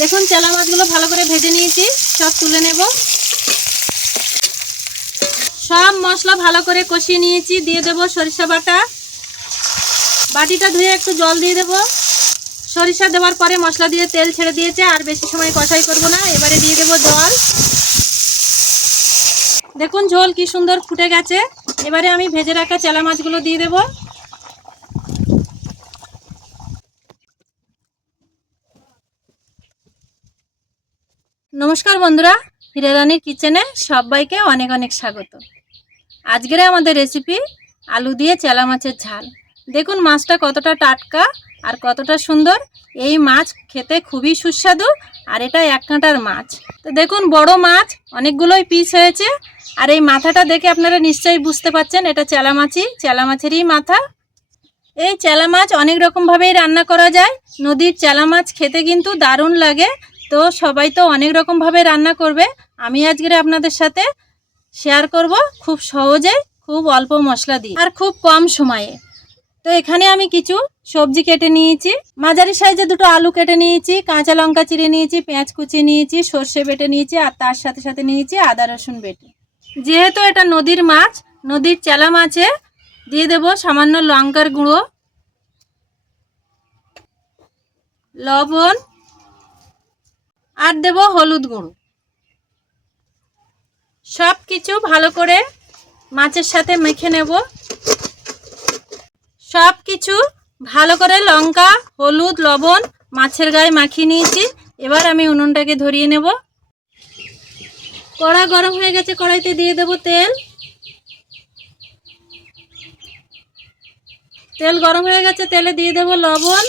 দেখুন চেলা মাছগুলো ভালো করে ভেজে নিয়েছি, সব তুলে নেব। সব মশলা ভালো করে কষিয়ে নিয়েছি, দিয়ে দেব সরিষা বাটা। বাটিটা ধুয়ে একটু জল দিয়ে দেব। সরিষা দেওয়ার পরে মশলা দিয়ে তেল ছেড়ে দিয়েছে, আর বেশি সময় কষাই করব না। এবারে দিয়ে দেব জল। দেখুন ঝোল কি সুন্দর ফুটে গেছে। এবারে আমি ভেজে রাখা চেলা মাছগুলো দিয়ে দেব। নমস্কার বন্ধুরা, হিরা রানীর কিচেনে সবাইকে অনেক অনেক স্বাগত। আজকের আমাদের রেসিপি আলু দিয়ে চেলা মাছের ঝাল। দেখুন মাছটা কতটা টাটকা আর কতটা সুন্দর। এই মাছ খেতে খুবই সুস্বাদু, আর এটা এক কাঁটার মাছ। তো দেখুন বড় মাছ অনেকগুলোই পিস হয়েছে, আর এই মাথাটা দেখে আপনারা নিশ্চয়ই বুঝতে পারছেন এটা চেলা মাছই, চেলা মাছেরই মাথা। এই চেলা মাছ অনেক রকমভাবেই রান্না করা যায়। নদীর চেলা মাছ খেতে কিন্তু দারুণ লাগে। তো সবাই তো অনেক রকমভাবে রান্না করবে, আমি আজকে আপনাদের সাথে শেয়ার করব খুব সহজে, খুব অল্প মশলা দিয়ে আর খুব কম সময়ে। তো এখানে আমি কিছু সবজি কেটে নিয়েছি, মাঝারি সাইজে দুটো আলু কেটে নিয়েছি, কাঁচা লঙ্কা চিড়ে নিয়েছি, পেঁয়াজ কুচিয়ে নিয়েছি, সর্ষে বেটে নিয়েছি, আর তার সাথে সাথে নিয়েছি আদা রসুন বেটে। যেহেতু এটা নদীর মাছ, নদীর চেলা মাছে দিয়ে দেব সামান্য লঙ্কার গুঁড়ো, লবণ, আর দেব হলুদ গুঁড়ো। সব কিছু ভালো করে মাছের সাথে মেখে নেব। সব কিছু ভালো করে লঙ্কা, হলুদ, লবণ মাছের গায়ে মাখিয়ে নিয়েছি। এবার আমি উনুনটাকে ধরিয়ে নেব। কড়া গরম হয়ে গেছে, কড়াইতে দিয়ে দেব তেল। তেল গরম হয়ে গেছে, তেলে দিয়ে দেব লবণ।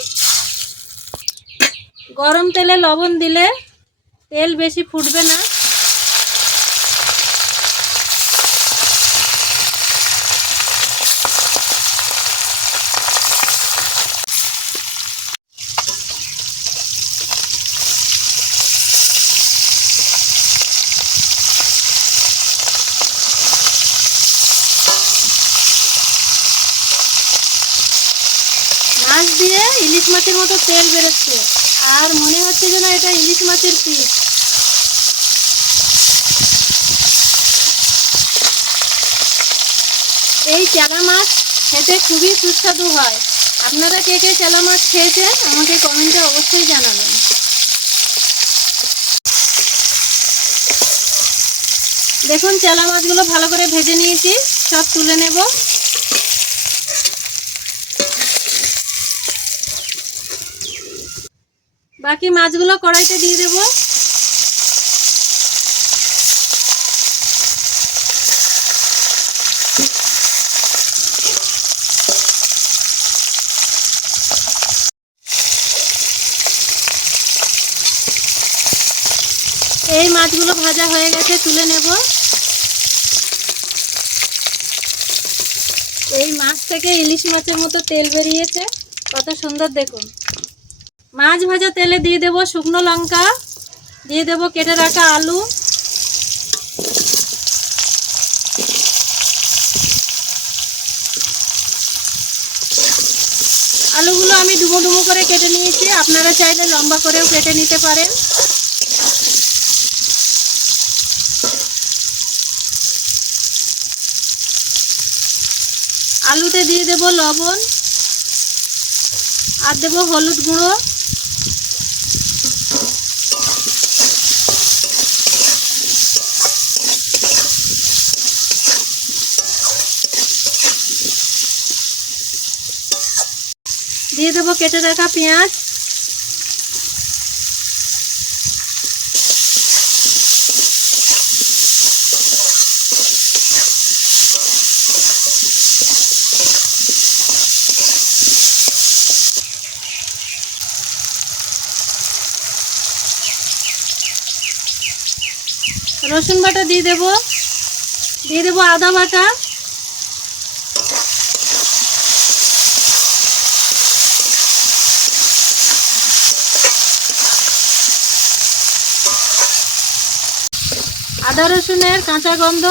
গরম তেলে লবণ দিলে তেল বেশি ফুটবে না। মাছ দিয়ে ইলিশ মাছের মতো তেল বেরোচ্ছে, আর মনে হচ্ছে যেন এটা ইলিশ মাছের পিস। এই চেলা মাছ খেতে খুবই সুস্বাদু হয়। আপনারা কে কে চেলা মাছ খেয়েছেন আমাকে কমেন্টে অবশ্যই জানাবেন। দেখুন চেলা মাছগুলো ভালো করে ভেজে নিয়েছি, সব তুলে নেব। বাকি মাছগুলো কড়াইতে দিয়ে দেব। এই মাছগুলো ভাজা হয়ে গেছে, তুলে নেব। এই মাছ থেকে ইলিশ মাছের মতো তেল বেরিয়েছে, কত সুন্দর দেখুন। মাছ ভাজা তেলে দিয়ে দেব শুকনো লঙ্কা, দিয়ে দেব কেটে রাখা আলু, আলুগুলো আমি ডুমো ডুমো করে কেটে নিয়েছি, আপনারা চাইলে লম্বা করেও কেটে নিতে পারেন। আলুতে দিয়ে দেব লবণ, আর দেব হলুদ গুঁড়ো, দিয়ে দেব কেটে রাখা পেঁয়াজ, রসুন বাটা দিয়ে দেব আদা বাটা, আদা রসুনের কাঁচা গন্ধ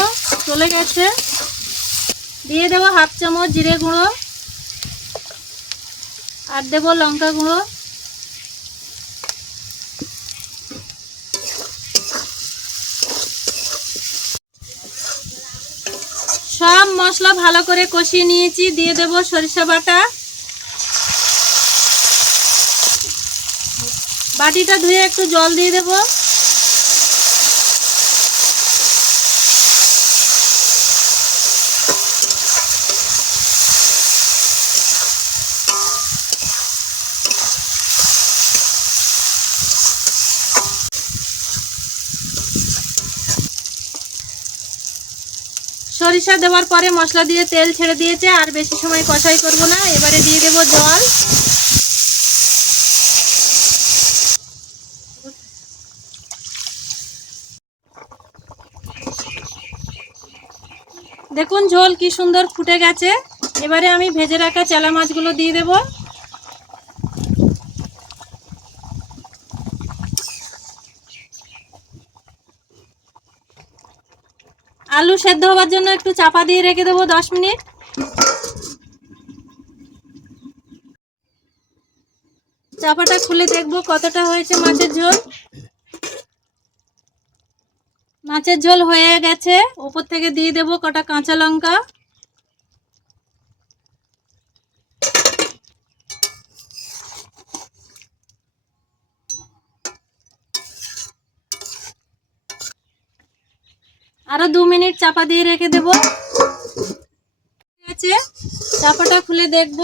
চলে গেছে। দিয়ে দেব হাফ চামচ জিরে গুঁড়ো, আর দেব লঙ্কা গুঁড়ো, সব মশলা ভালো করে কষিয়ে নিয়েছি, দিয়ে দেব সরিষা বাটা। বাটিটা ধুয়ে একটু জল দিয়ে দেব। সরিষা দেওয়ার পরে মশলা দিয়ে তেল ছেড়ে দিয়েছে, আর বেশি সময় কষাই করব না। এবারে দিয়ে দেব জল। দেখুন ঝোল কি সুন্দর ফুটে গেছে। এবারে আমি ভেজে রাখা চেলা মাছগুলো দিয়ে দেব। আলু সেদ্ধ হওয়ার জন্য একটু চাপা দিয়ে রেখে দেবো 10 মিনিট। চাপাটা খুলে দেখবো কতটা হয়েছে মাছের ঝোল। মাছের ঝোল হয়ে গেছে। উপর থেকে দিয়ে দেব কটা কাঁচা লঙ্কা। আরো 2 মিনিট চাপা দিয়ে রেখে দেব। ঠিক আছে, চাপাটা খুলে দেখব।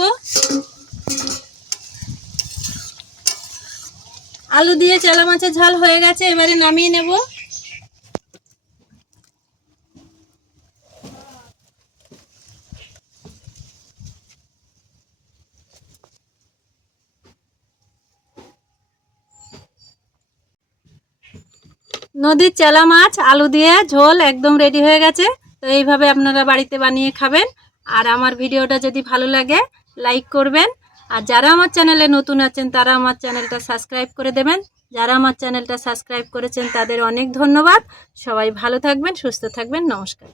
আলু দিয়ে চেলা মাছের ঝাল হয়ে গেছে। এবারে নামিয়ে নেব। নদীর চেলা মাছ আলু দিয়ে ঝোল একদম রেডি হয়ে গেছে। তো এইভাবে আপনারা বাড়িতে বানিয়ে খাবেন। আর আমার ভিডিওটা যদি ভালো লাগে লাইক করবেন। আর যারা আমার চ্যানেলে নতুন আছেন তারা আমার চ্যানেলটা সাবস্ক্রাইব করে দেবেন। যারা আমার চ্যানেলটা সাবস্ক্রাইব করেছেন তাদের অনেক ধন্যবাদ। সবাই ভালো থাকবেন, সুস্থ থাকবেন। নমস্কার।